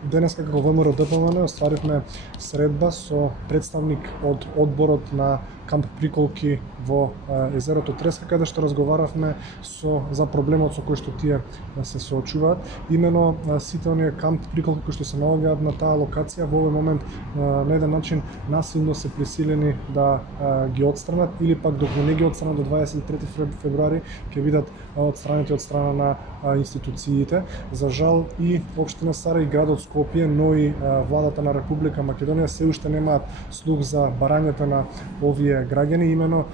Денеска како ВМРО ДПМН остваривме средба со представник од одборот на Камп Приколки во езерото Треска, каде што разговаравме за проблемот со кој што тие се соочуваат. Имено сите оние Камп Приколки кои што се наоѓаат на таа локација во овој момент на еден начин насилно се присилени да ги отстранат или пак доколку не ги отстранат до 23 февруари ќе бидат отстранети од страна на институциите. За жал и општина Сарај и градот Скопје, но и владата на Република Македонија се уште немаат слух за барањата на овие граѓани. Имено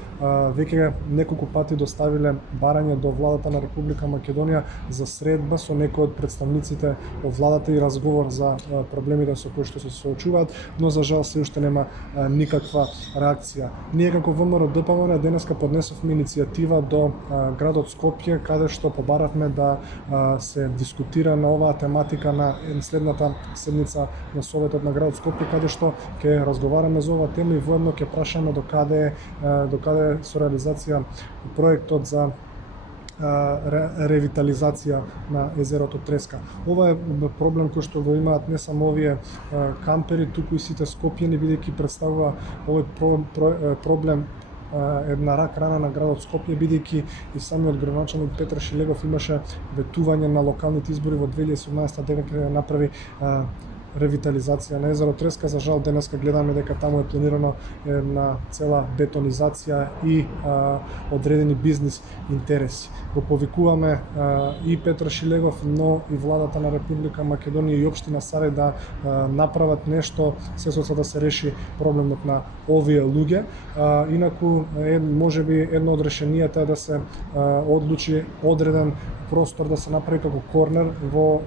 веќе неколку пати доставиле барање до владата на Република Македонија за средба со некои од представниците од владата и разговор за проблемите со кои што се соочуваат, но за жал се уште нема никаква реакција. Ние како ВМРО ДПМН денеска поднесовме иницијатива до градот Скопје, каде што побаравме да се дискутира на оваа тематика на следната седница на Советот на градот Скопје, каде што ќе разговараме за оваа тема и воедно ќе прашаме до каде со реализација проектот за ревитализација на езерото Треска. Ова е проблем кој што го имаат не само овие кампери, туку и сите скопјани, бидејќи представува овој проблем една рак рана на градот Скопје, бидејќи и самиот градоначалник Петар Шилегов имаше ветување на локалните избори во 2017 дека да направи ревитализација на езеро Треска. За жал денеска гледаме дека таму е планирано една цела бетонизација и одредени бизнис интереси. Го повикуваме и Петар Шилегов, но и владата на Република Македонија и општина Сарај да направат нешто се со да се реши проблемот на овие луѓе. Инаку можеби едно од решенијата е да се одлучи одреден простор да се направи како корнер во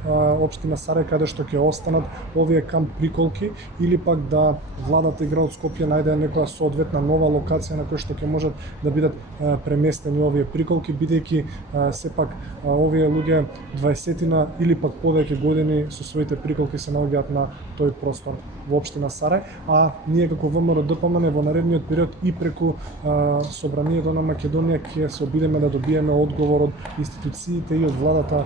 општина Сарај, каде што ќе останат овие Камп Приколки, или пак да владата и градот Скопје најде некоја соодветна нова локација на која што ќе можат да бидат преместени овие приколки, бидејќи сепак овие луѓе 20 или пак повеќе години со своите приколки се наоѓаат на тој простор во општина Сарај, а ние како ВМРО ДПМН во наредниот период и преку Собранието на Македонија ќе се обидеме да добиеме одговор од институциите и од владата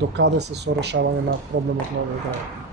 до каде се со решавање на проблемот на овој град.